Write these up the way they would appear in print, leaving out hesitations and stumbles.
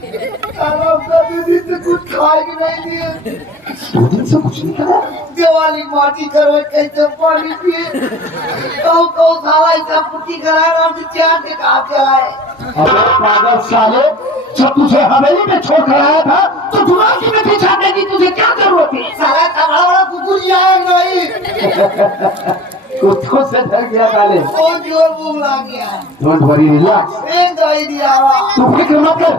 दिन से कुछ खाए कि नहीं दिए। 2 दिन से कुछ नहीं खाया। दिवाली माटी करवे कैसे पानी पिए। कौ साला ऐसा पुट्टी कराया नाम से चार के कहा के आए। अबे पागल साले, जब तुझे हवेली में छोड़ कर आया था तो दुआसी में बिछाने की तुझे क्या जरूरत थी? साला बड़ा बड़ा कुकुर आएगा नहीं। कुत्तों से डर गया काले। कौन जोर भूख लग गया। Don't worry, relax. एक दवाई दिया हुआ। तू फिक्र मत कर,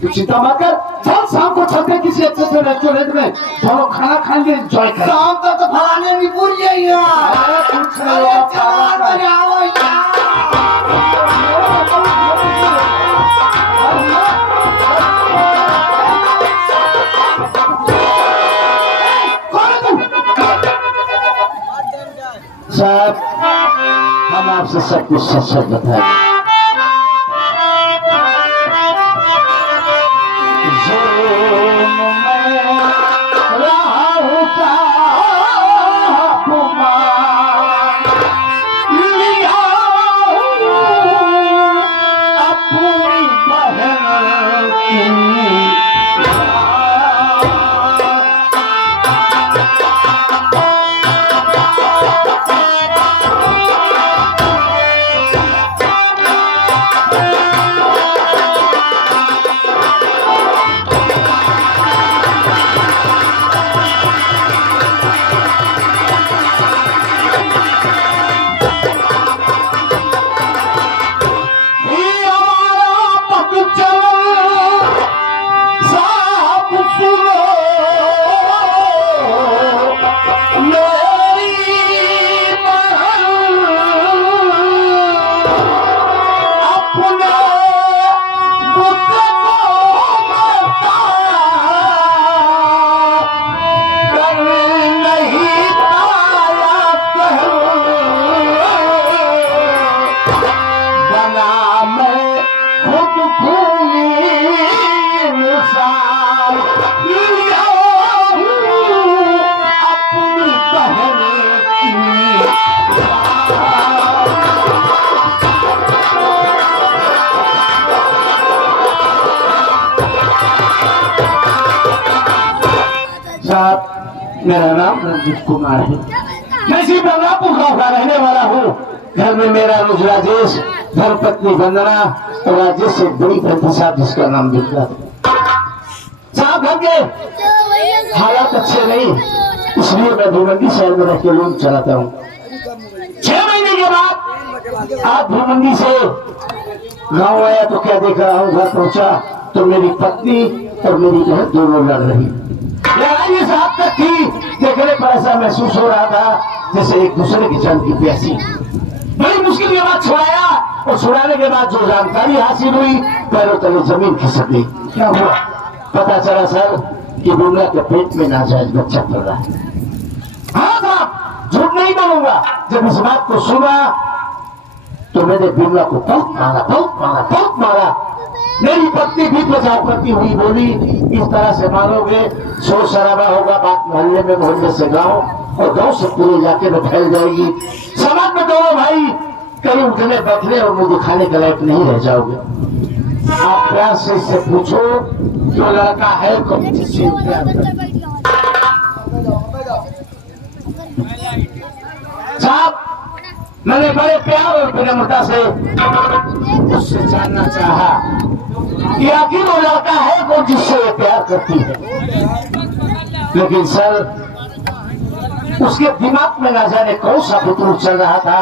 तू चिंता मत कर। चल शाम को चलते किसी अच्छे से रेस्टोरेंट में, चलो खाना खाएंगे, एंजॉय करें। शाम तक तो फलाने भी भूल जाइएगा। कुछ नहीं होगा। साहब, हम आपसे सब कुछ सच सच बताएंगे। मेरा नाम रंजीत कुमार है। मैं श्री बलरामपुर गांव का रहने वाला हूँ। घर में मेरा अनुज राजेश, धर्मपत्नी वंदना और राजेश से बड़ी बहन साहब जिसका नाम विक्रा। साहब घर के हालात अच्छे नहीं, इसलिए मैं भिवंडी शहर में रह के लोन चलाता हूँ। 6 महीने के बाद आज भिवंडी से गाँव आया तो क्या देख रहा हूँ, घर पहुंचा तो मेरी पत्नी और मेरी बहन दोनों लड़ रही। लड़ाई इस हद तक थी, देखने पर ऐसा महसूस हो रहा था जैसे एक दूसरे की जान की प्यासी। बड़ी मुश्किल के बाद छुड़ाया और छुड़ाने के बाद जो जानकारी हासिल हुई, पैरों तले जमीन खिसक गई। क्या हुआ पता चला सर कि बुमला के पेट में नाजायज बच्चा पड़ रहा है। हाँ साहब, झूठ नहीं बोलूंगा। जब इस बात को सुना तो मैंने बुमला को बहुत मारा, बहुत मारा, बहुत मारा। मेरी पत्नी भी बचाव करती हुई बोली, इस तरह से मारोगे शोर शराबा होगा, बात मोहल्ले में, मोहल्ले से गांव और गांव से पूरे इलाके में फैल जाएगी। समाज में दोनों भाई कहीं उठने बैठने और मुझे दिखाने के लायक नहीं रह जाओगे। आप प्यार से इससे पूछो जो लड़का है कौन जिससे प्यार करे। साहब, मैंने बड़े प्यार और विनम्रता से उससे जानना चाहा कि आखिर वो लड़का है वो जिससे वो प्यार करती है। लेकिन सर उसके दिमाग में ना जाने कौन सा फितूर चल रहा था,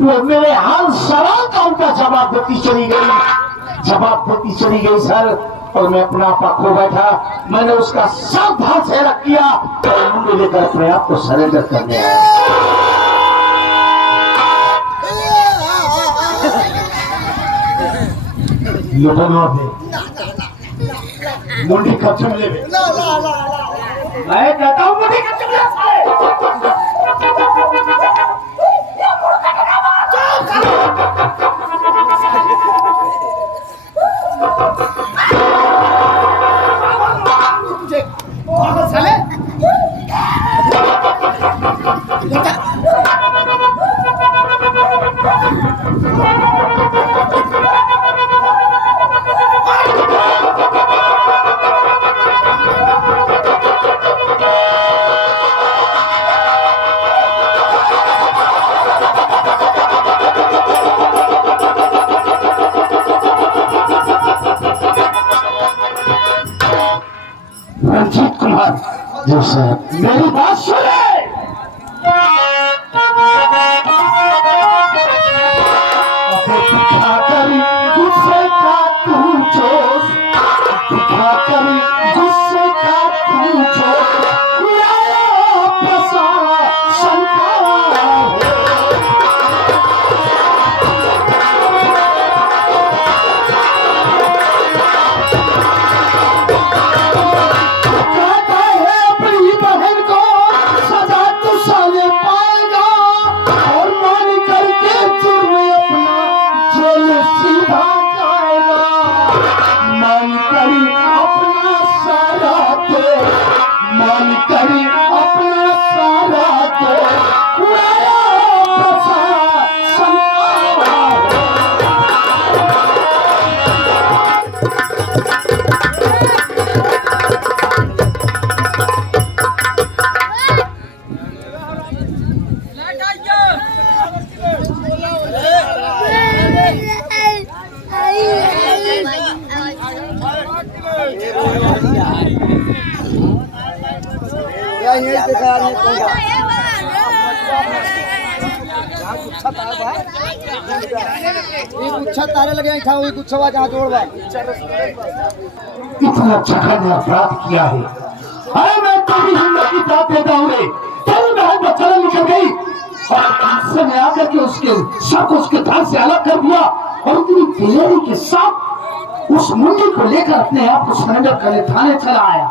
वो मेरे हर सवाल का उनका जवाब देती चली गई सर। और मैं अपना आपा खो बैठा। मैंने उसका सब हाथ से रख किया और मुंडे लेकर अपने आप को सरेंडर करने आया। मुंडी कच्चम ले, मैं कहता हूँ मुंडी कच्चम ले। रंजीत कुमार जी साहब, मेरी बात सुने। दिखाकर गुस्से का तू जोश, दिखाकर गुस्से का तू जोश, लाया प्रशासन का कहता है अपनी बहन को सजा तो साले पाएगा, और मान करके जुर्म अपना जेल सीधा जाएगा। मान कर अपना सारा दे, मान कर अपना सारा दे, उड़ाया प्रशासन का। तारे लगे था वही कुछ जहाँ जोड़वा इतना जघन्य अपराध किया है। अरे मैं तेरी हिम्मत की दाद देता हूँ रे, तेरी बहन बच्चा निकल गई और हादसे में आकर के उसके सर को उसके धड़ से अलग कर दिया और इतनी दिलेरी के साथ उस मुंडी को लेकर अपने आप को सरेंडर करने थाने चला आया।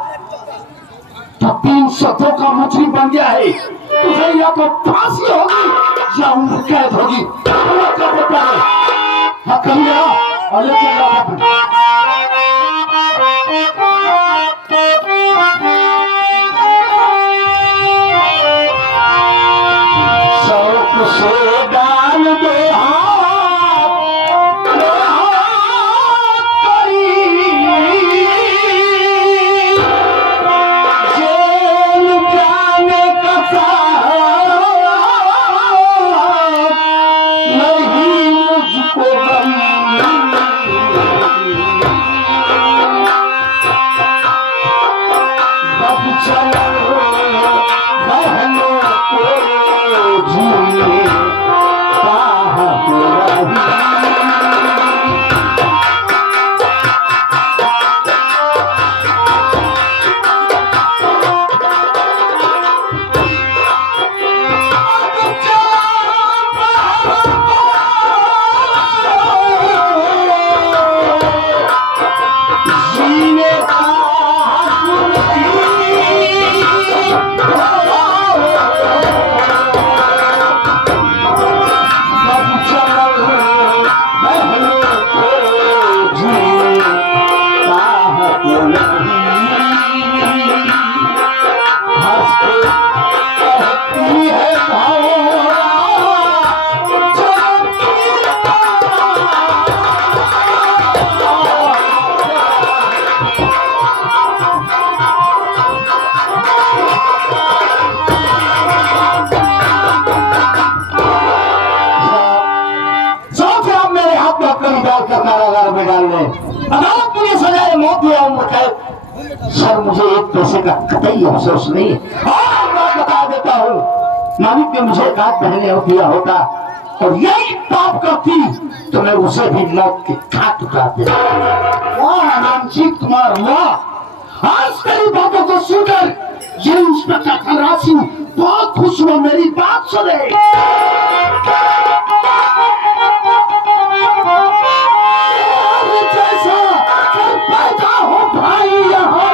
तो 302 का मुजरिम बन गया है। तुझे या तो फांसी होगी या उम्र कैद होगी। क्या देता है? हाँ कहिए और ले चल शौक से डाल दे अदालत मुझे सजाए मौत दिया उम्र कैद। सर मुझे एक पैसे का कतई अफसोस नहीं है। और मैं बता देता हूँ, मालिक ने मुझे एक हाथ पहले और दिया होता और यही पाप करती तो मैं उसे भी मौत के घाट उतार देता। वाह रंजीत कुमार वाह, आज तेरी बातों को सुनकर ये इंस्पेक्टर खलराज सिंह बहुत खुश हुआ। मेरी बात सुने। पैदा हो भाई यहाँ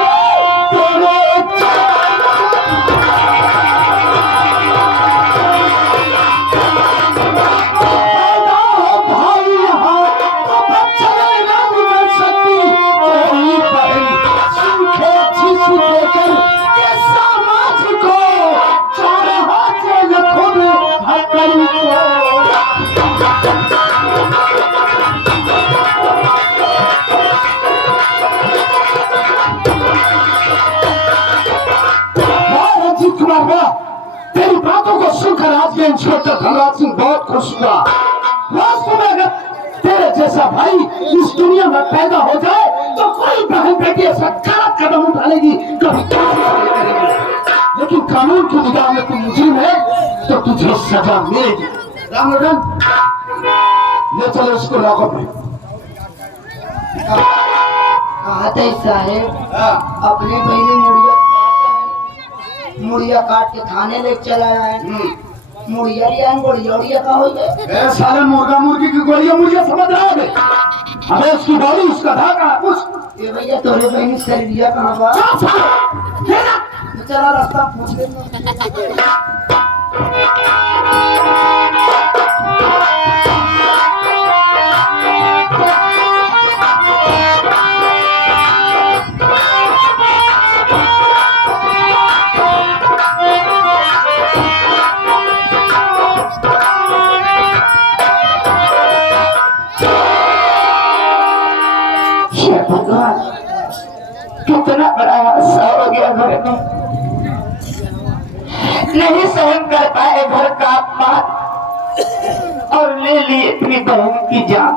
पैदा हो भाई यहाँ तो बच्चे ना निकल सकती। कोई बहन सूखे चीज़ देकर के समाज को चार हाथे लखों में हकरी को तेरी बातों को सुनकर आज के इंस्पेक्टर खलराज सिंह बहुत खुश हुआ। वास्तव में अगर तेरे जैसे जैसा भाई इस दुनिया में पैदा हो जाए तो कोई बहन बेटी ऐसा गलत कदम उठा लेगी, कभी करेगी। लेकिन कानून की निगाह में तू मुजरिम है तो तुझे सजा मिलेगी। राम लगन ले चलो इसको लॉकअप में। कहा था साहेब अपने बहने मुड़िया काट के थाने ले चला है। मुड़िया गोड़िया का हो गए साले मुर्गा मुर्गी की गोलियां समझ रहा है। अबे उसकी बॉडी उसका धागा कुछ ये भैया तोरे बहनी शरीरिया कहाँ बा? चला रास्ता पूछ ले। कितना बड़ा हादसा हो गया घर में, नहीं सहन कर पाए घर का अपमान और ले ली इतनी बहन की जान।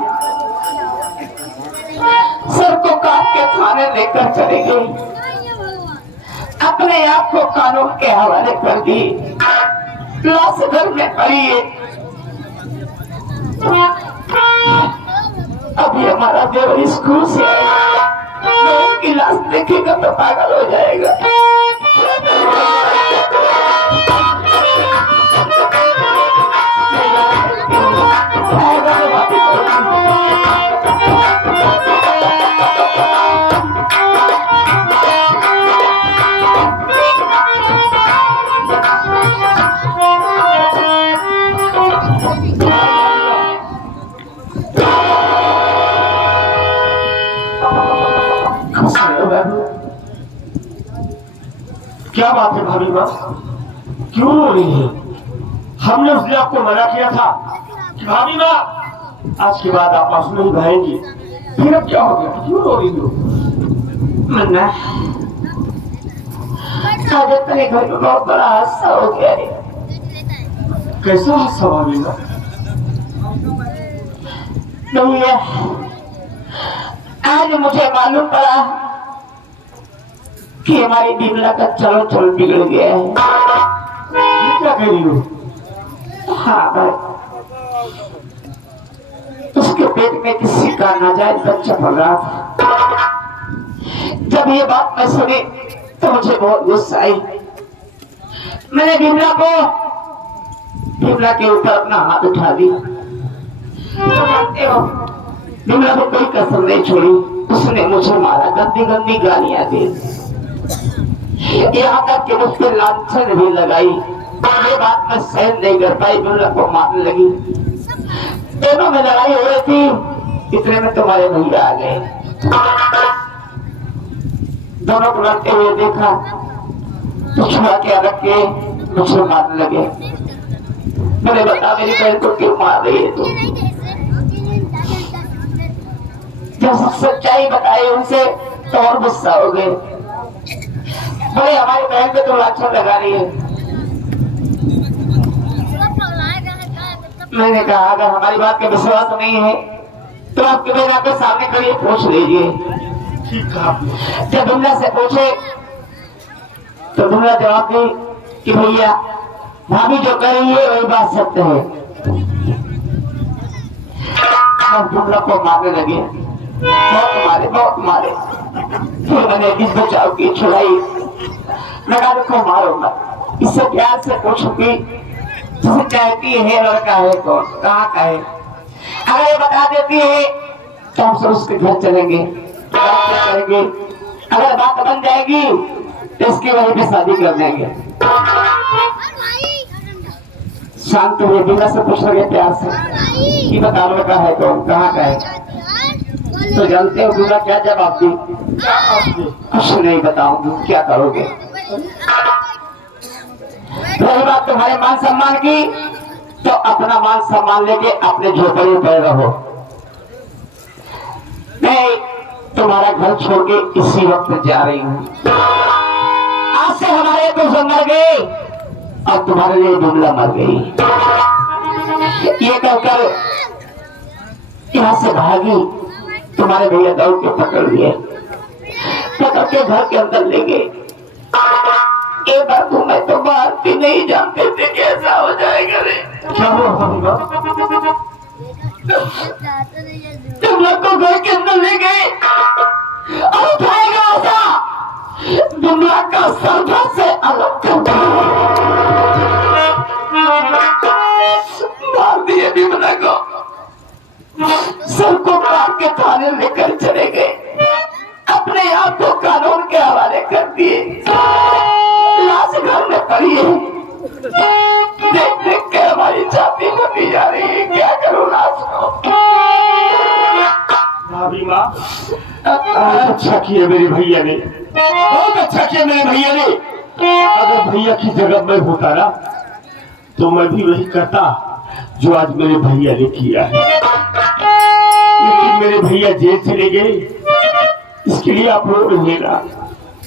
सर को काट के थाने लेकर चले गई, अपने आप को कानून के हवाले कर दी। लाश घर में पड़ी है। अभी हमारा देवर स्कूल से आएगा, की लाश देखेगा तो पागल हो जाएगा। क्या बात है भाभी माँ, क्यों रो रही है? हमने उसने आपको मना किया था कि भाभी माँ आज के बाद आप आपस में ही बहेंगी, फिर अब क्या हो गया, क्यों रो रही हो? मन्ना तेरे घर में बहुत बड़ा हादसा हो गया है। कैसा हादसा भाभी माँ? नहीं है, आज मुझे मालूम पड़ा कि हमारी बिमला का चलो चल बिगड़ गया है। ये क्या कह रही हो? हाँ भाई, उसके पेट में किसी का नाजायज बच्चा पल रहा था। जब ये बात मैं सुनी तो मुझे बहुत गुस्सा आई। मैंने बिमला के ऊपर अपना हाथ उठा दिया। तो जानते हो, बिमला को कोई कसर नहीं छोड़ी, उसने मुझे मारा, गंदी गंदी गालियां दी, यहाँ तक कि मुझ पर लांछन भी लगाई। ये बात मैं सहन नहीं कर पाई, बिमला को मारने लगी। दोनों में लड़ाई हो रही थी, इतने में तुम्हारे भैया आ गए। दोनों को लड़ते हुए देखा तो छुड़ा के रख के मुझे मारने लगे। मैंने बता मेरी बहन को क्यों मार रही है तू? जब सच्चाई बताई उनसे तो और गुस्सा हो गए। भाई हमारी बहन पे तो लाछन लगा रही है। मैंने कहा अगर हमारी बात का विश्वास नहीं है तो आपके बहन आपके सामने खड़ी पूछ लीजिए। ठीक है। जब बिमला से पूछे तो बिमला जवाब दी कि भैया भाभी जो कह रही है वही बात सत्य है। और बिमला को मारने लगे, बहुत मारे। फिर मैंने इस बचाव की छुड़ाई, लगा देखो मारूंगा, इससे प्यार से पूछूंगी जिसे चाहती है लड़का है कौन, कहाँ का है। अगर ये बता देती है तो हम सब उसके घर चलेंगे, बात करेंगे। अगर बात बन जाएगी तो इसकी वजह पे शादी कर देंगे। शांत हुए, बिना से पूछ रहे प्यार से कि बता लड़का है कौन, कहाँ का है। तो जानते हो बिमला क्या जवाब दी? कुछ नहीं बताऊंगी, क्या करोगे? रही बात तुम्हारे मान सम्मान की तो अपना मान सम्मान लेके अपने झोपड़ी पर रहो। मैं तुम्हारा घर छोड़ के इसी वक्त जा रही हूँ। आज से हमारे दोस्त मर गए और तुम्हारे लिए बिमला मर गई। ये कहकर यहाँ से भागी, तुम्हारे भैया दौड़ के पकड़ लिए, पकड़ के घर के अंदर ले गए। एक बार मैं तो बात भी नहीं जानते थे कैसा हो जाएगा रे। क्या हुआ भाभी? तुम लोग को घर के अंदर ले गए और उठाएगा ऐसा दुनिया का सरधा से अलग कर मार दिए बिमला को, सबको काट के थाने लेकर चले गए, अपने आप को कानून के हवाले कर दिए। लाश घर में पड़ी है, देख देख के हमारी छाती बनी जा रही है, क्या करूं लाश को। भाभी माँ अच्छा किया मेरे भैया ने, बहुत अच्छा किया मेरे भैया ने। अगर भैया की जगह मैं होता ना तो मैं भी वही करता जो आज मेरे भैया ने किया है। लेकिन मेरे भैया जेल चले गए, इसके लिए आप रो रहे ना।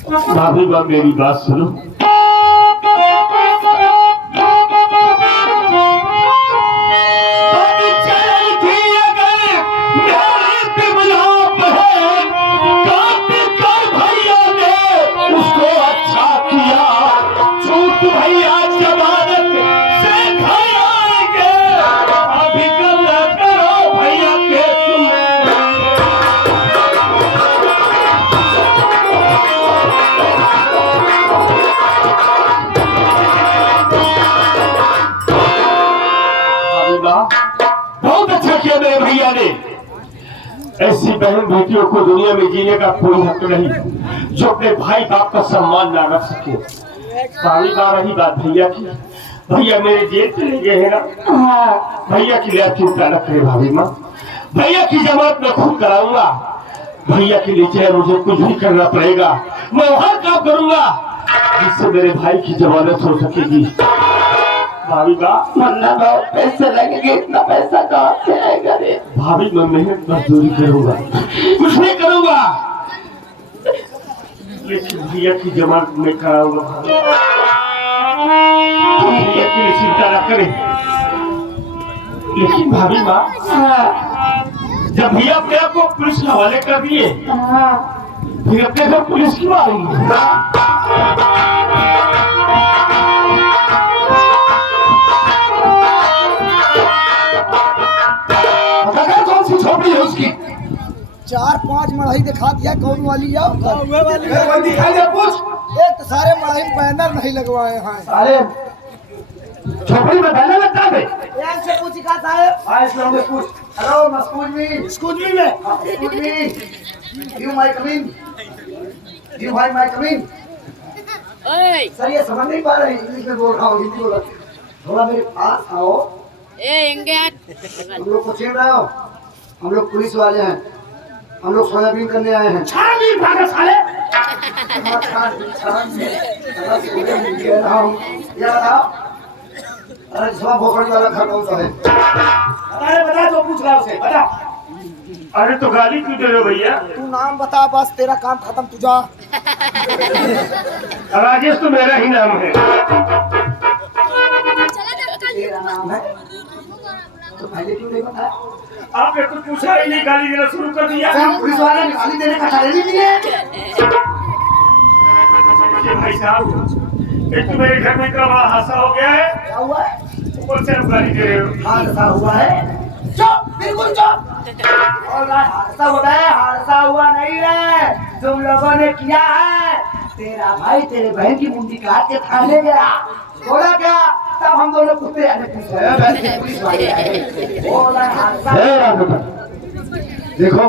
भाभी माँ मेरी बात सुनो, बहुत अच्छा किया मेरे भैया ने। ऐसी बहन बेटियों को दुनिया में जीने का कोई हक नहीं जो अपने भाई बाप का सम्मान ना रख सके। भाभी माँ रही बात भैया की, भैया मेरे जेल चले गए हैं ना, भैया की लिए चिंता न करे भाभी माँ। भैया की जमानत मैं खुद कराऊंगा, भैया के लिए चाहे मुझे कुछ भी करना पड़ेगा, मैं हर काम करूंगा जिससे मेरे भाई की जमानत हो सकेगी। भाभी का वरना बहुत पैसे लगेंगे, इतना पैसा कहाँ से आएगा रे। भाभी मैं मेहनत मजदूरी करूंगा, कुछ नहीं करूंगा, लेकिन भैया की जमानत मैं कराऊंगा। भैया के लिए चिंता न करें। लेकिन भाभी माँ जब भैया अपने आप को पुलिस के हवाले कर दिए, फिर अपने घर पुलिस क्यों आ रही है? कौन सी झोपड़ी है उसकी? 4-5 मढ़ाई दिखा दिया, कौन वाली आओ दिखाई दे पूछ। एक तो सारे मढ़ाई बैनर नहीं लगवाए हैं। अरे झोपड़ी में बैनर लगता है। एक से पूछ का साहब, हाँ इस लोगों से पूछ। Hello excuse me you my coming, you my coming. Sir ये समझ नहीं पा रहे, इंग्लिश में बोल रहा हूँ, हिंदी बोल, थोड़ा मेरे पास आओ। हम लोग को छेड़ रहे हो, हम लोग पुलिस वाले हैं, हम लोग सोयाबीन करने आए हैं। छानबीन भागा साले। अरे सुबह भोसड़ी वाला घर कौन सा है? अरे बता जो पूछ रहा उसे बता। अरे तो गाली क्यों दे रहे हो भैया? तू नाम बता, बस तेरा काम खत्म, तू जा। राजेश तो मेरा ही नाम है। तेरा नाम है तो पहले क्यों नहीं बताया? आपने कुछ पूछा ही नहीं, गाली देना शुरू कर दिया। हम पुलिस वाले ने गाली देने का चैलेंज नहीं है। देखिए भाई साहब, एक तो मेरे घर में इतना बड़ा हादसा हो गया है, क्या हुआ है? ऊपर से आप गाली दे रहे हो। हादसा हुआ है? चुप, बिल्कुल चुप। और हादसा हुआ है? हादसा हुआ नहीं है, तुम लोगों ने किया है। तेरा भाई तेरे बहन की मुंडी काट के थाने गया, बोला क्या? तब हम दोनों कुत्ते आने पुलिस वाले आए, बोला हादसा। देखो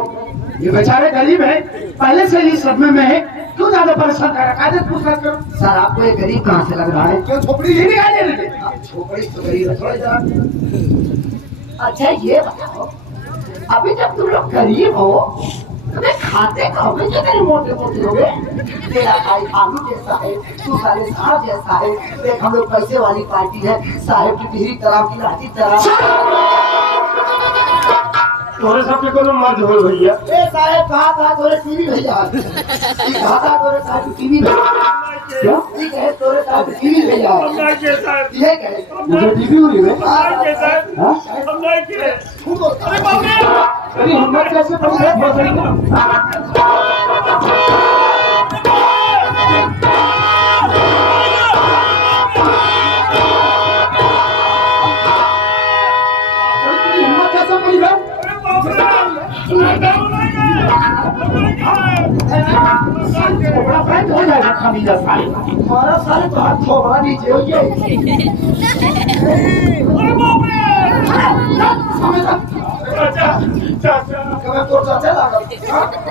ये बेचारे गरीब है, पहले से ही सदमे में है, क्यों ज्यादा परेशान कर रहा है? पूछताछ करो। सर आपको ये गरीब कहाँ से लग रहा है? क्यों झोपड़ी ही नहीं आने देते? छोकरी तो गरीब है, थोड़ा जरा। अच्छा ये बताओ, अभी जब तुम लोग गरीब हो तो खाते कहोगे जो तेरे मोटे मोटे हो गए? तेरा भाई आलू जैसा है, तू साले साहब जैसा है। देख हम लोग पैसे वाली पार्टी है, साहेब की टिहरी तालाब की लाठी तरह। तोरे सबके को मर्द हो भैया। ए साहेब कहा तोरे टीवी भेजा, कहा तोरे साहब टीवी भेजा, क्या ठीक है? तोरे साहब टीवी भेजा, ये कहे मुझे टीवी हो रही है। हाँ? हम नहीं किए। अरे बाप रे! तेरी हिम्मत कैसे पड़ी है भोसड़ी? तेरी हिम्मत कैसे पड़ी है? थोड़ा फ्रेंड हो जाएगा खाली जैसा हमारा सारे तो हाथ थोड़ा नीचे हो गए कभी तो चाचा लगा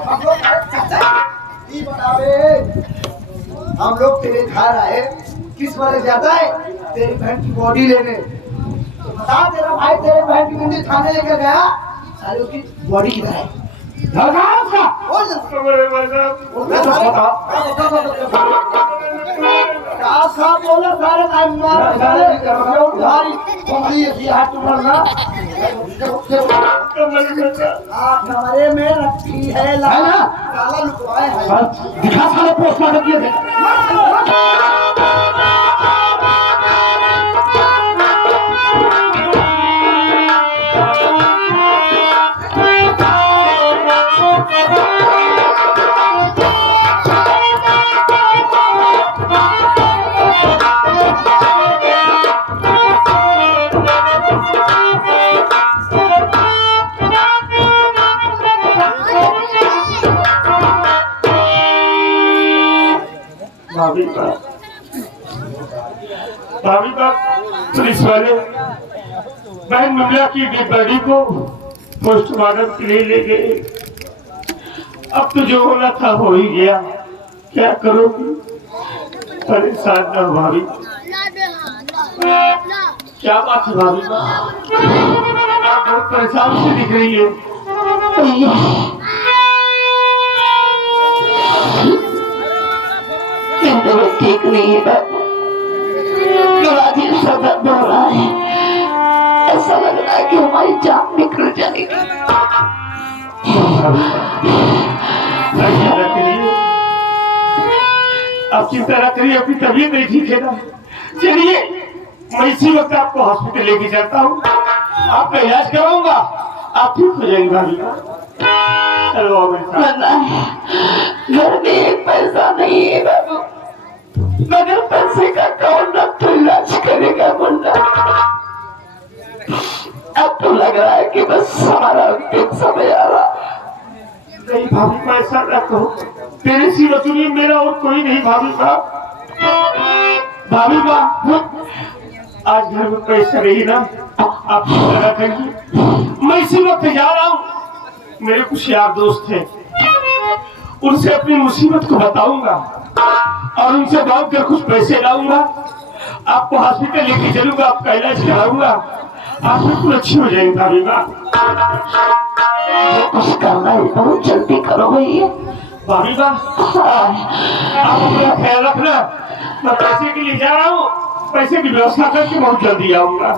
हम लोग चाचा ये बतावे हम लोग तेरे घर आए किस वाले जाता है तेरी बहन की बॉडी लेने तो बता तेरा भाई तेरे बहन की बॉडी थाने लेकर गया साले उसकी बॉडी किधर है लगाओ उसका बोल क्या साहब बोला सारे टाइम मार साले उधारी उंगली ये हाथ मारना कमरे में रखी है है ना? काला लुकवाए है दिखा साले पोस्टमार्टम किए थे भाभी का पुलिस वाले बहन मुमला की डेड बॉडी को पोस्टमार्टम के लिए ले गए। अब तो जो होना था हो ही गया, क्या करोगी? परेशान न हो भाभी। क्या बात है भाभी? आप बहुत परेशान से दिख रही है। ठीक नहीं है बाबू, सर दर्द हो रहा है, ऐसा लग रहा है कि हमारी जान निकल जाएगी। आप चिंता न करिए, अपनी तबीयत नहीं ठीक है ना। चलिए मैं इसी वक्त आपको हॉस्पिटल लेके जाता हूँ, आपका इलाज कराऊंगा, आप ठीक हो जाएंगे भाभी। चलो घर में एक पैसा नहीं है बाबू, मगर पैसे का कौन डॉक्टर इलाज करेगा मुन्ना। अब तो लग रहा है कि बस हमारा अंतिम समय आ रहा। नहीं भाभी मैं ऐसा न कहो, तेरे सिवा दुनिया मेरा और कोई नहीं भाभी साहब। भाभी माँ आज घर में पैसा नहीं ना, आप चिंता न करिए, मैं इसी वक्त जा रहा हूँ। मेरे कुछ यार दोस्त हैं, उनसे अपनी मुसीबत को बताऊंगा और उनसे मांग कर कुछ पैसे लाऊंगा, आपको हॉस्पिटल लेके चलूंगा, आपका इलाज कराऊंगा, आप बिल्कुल अच्छी हो जाएंगे भाभी माँ। जो कुछ करना है बहुत जल्दी करो भैया। भाभी माँ आप अपना ख्याल रखना, मैं पैसे के लिए जा रहा हूँ, पैसे की व्यवस्था करके बहुत जल्दी आऊंगा।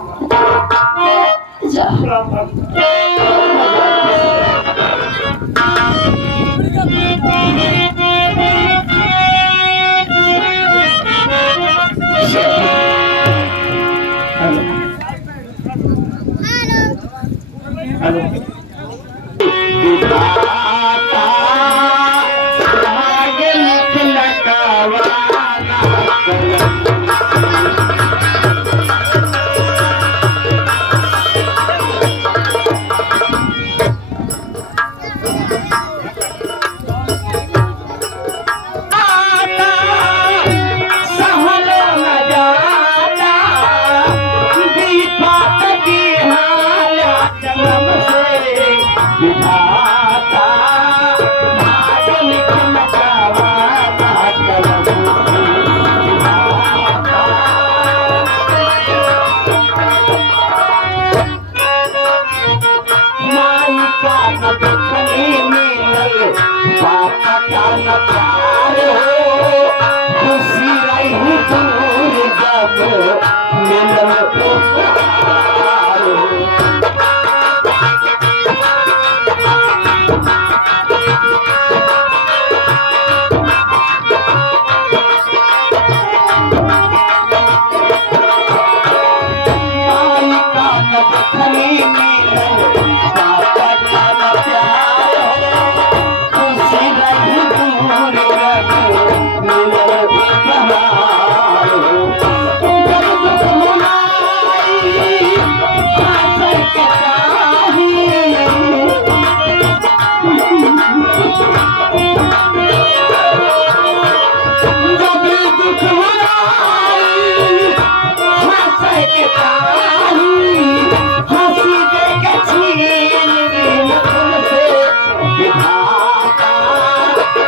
Thank you.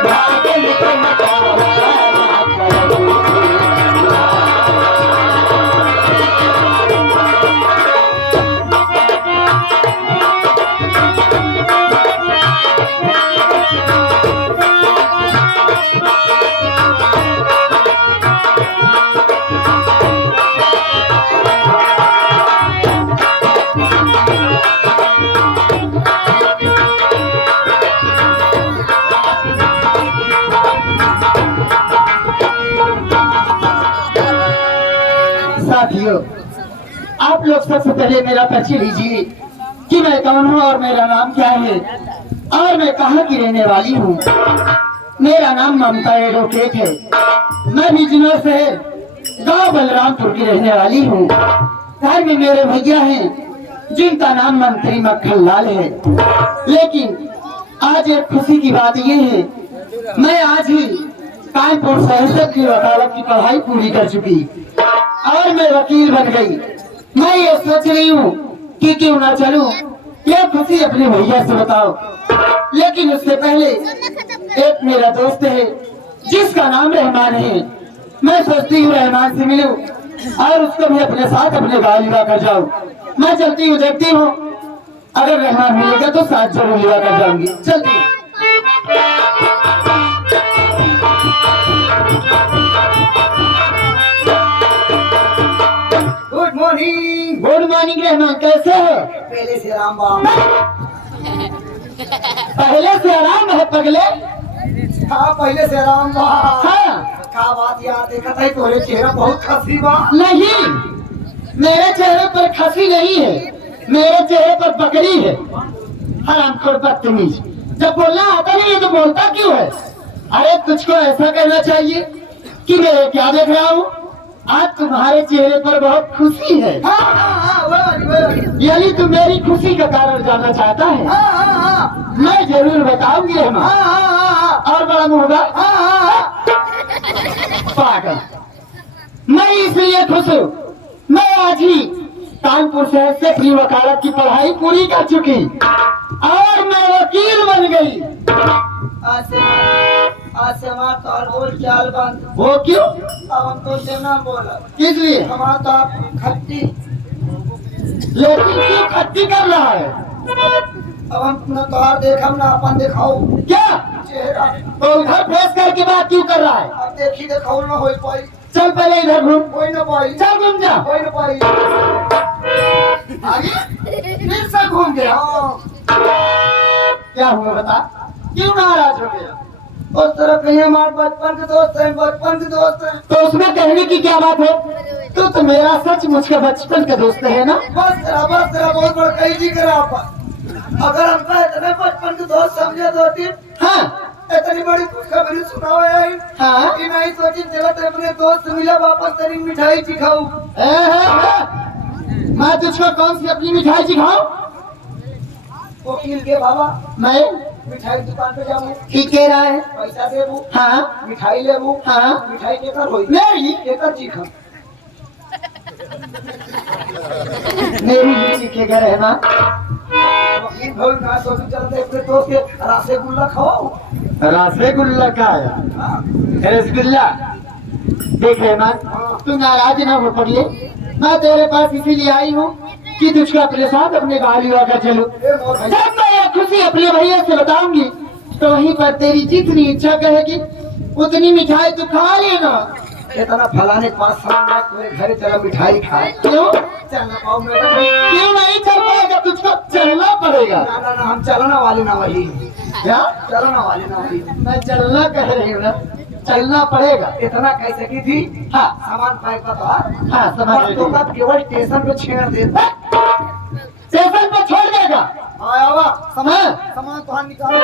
भागल तुम साथियों, आप लोग सबसे पहले मेरा परिचय लीजिए कि मैं कौन हूँ और मेरा नाम क्या है और मैं कहाँ की रहने वाली हूँ। मेरा नाम ममता एडवोकेट है। मैं बिजनौर से गांव बलरामपुर की रहने वाली हूँ। घर में मेरे भैया हैं जिनका नाम मंत्री मक्खन लाल है। लेकिन आज एक खुशी की बात ये है, मैं आज ही कानपुर शहर की वकालत की पढ़ाई पूरी कर चुकी और मैं वकील बन गई। मैं ये सोच रही हूँ कि क्यों ना चलूं, ये खुशी अपने भैया से बताओ। लेकिन उससे पहले एक मेरा दोस्त है जिसका नाम रहमान है। मैं सोचती हूँ रहमान से मिलूं और उसको भी अपने साथ अपने गाँव लिवा कर जाऊं। मैं चलती हूँ, देखती हूँ अगर रहमान मिलेगा तो साथ जरूर लिवा कर जाऊंगी। चलती हूँ। गुड मॉर्निंग रहमान, कैसे हो? पहले से राम बाम। पहले से आराम है पगले। हाँ पहले से राम बाम। हाँ का बात यार, देखा था तोरे चेहरा बहुत खसी बा। नहीं, मेरे चेहरे पर खसी नहीं है, मेरे चेहरे पर बकरी है। हरामखोर बदतमीज, जब बोलना आता नहीं है तो बोलता क्यों है? अरे तुझको ऐसा कहना चाहिए कि मैं क्या देख रहा हूँ, आज तुम्हारे चेहरे पर बहुत खुशी है। हाँ हाँ हाँ, वो वाली। यानी तू मेरी खुशी का कारण जानना चाहता है? हाँ हाँ हाँ मैं जरूर बताऊंगी रहमान। हाँ हाँ हाँ और बड़ा मुंह होगा हाँ हाँ। पागल। मैं इसलिए खुश हूँ, मैं आज ही कानपुर शहर से अपनी वकालत की पढ़ाई पूरी कर चुकी और मैं वकील बन गई। आज से हमारा तो और बोल चाल बंद। वो क्यों? अब हम तो से ना बोला, इसलिए। हमारा तो आप खट्टी। लेकिन क्यों खट्टी कर रहा है? अब हम न तोहार देखम ना अपन दिखाओ क्या चेहरा। तो उधर फेस करके बात क्यों कर रहा है? अब देखी दिखाओ ना हो पाई। चल पहले इधर घूम। कोई ना पाई। चल घूम जा। कोई ना पाई। आगे फिर से घूम गया। क्या हुआ बता, क्यों नाराज हो गया? उस तरह कहीं हमारे बचपन के दोस्त हैं, बचपन के दोस्त हैं। तो उसमें कहने की क्या बात है? तू तो मेरा सचमुच का बचपन का दोस्त है ना? बस तेरा बहुत बड़ा कही जी करा आप। अगर हमको इतने बचपन के दोस्त समझे दो तीन, हाँ इतनी बड़ी खुशखबरी सुनाओ यार। हाँ। कि नहीं सोची चलो तो अपने दोस्त मिला वापस तेरी मिठाई चिखाऊं। मैं तुझको कौन सी अपनी मिठाई सिखाऊं? वकील के बाबा मैं मिठाई दुकान पे जाऊँ, ठीक कह रहा है। पैसा देबू, हाँ मिठाई लेबू। हाँ। मिठाई केकर होई? मेरी केकर चिखा। मेरी भी सीखेगा रहमान। वकील भाई ना सोचू चलते अपने दोस्त के रसगुल्ला खवाओ। रसगुल्ला का आया? हाँ। रसगुल्ला। देख रहमान, तू नाराज ना हो पड़िए। मैं तेरे पास इसीलिए आई हूँ कि तुझको अपने साथ अपने गाड़ी लेकर चलूं। ए मोर भाई, जब मैं ये खुशी अपने भैया से बताऊंगी तो वहीं पर तेरी जितनी इच्छा कहेगी उतनी मिठाई तू खा लेना। इतना फलाने के पास सामने तुम्हें घर चला मिठाई खा। क्यों? चलना पाओ मैडम। क्यों नहीं चल पाएगा? तुझको चलना पड़ेगा। ना ना ना, हम चलना वाले ना वही। क्या? चलना वाले ना वही। मैं चलना कह रही हूँ ना, चलना पड़ेगा। इतना कैसे की थी? हाँ सामान पैक का था। हाँ, सामान तो का केवल स्टेशन पे छेड़ देता। स्टेशन पर छोड़ देगा। आया हुआ हाँ। सामान तो निकालो।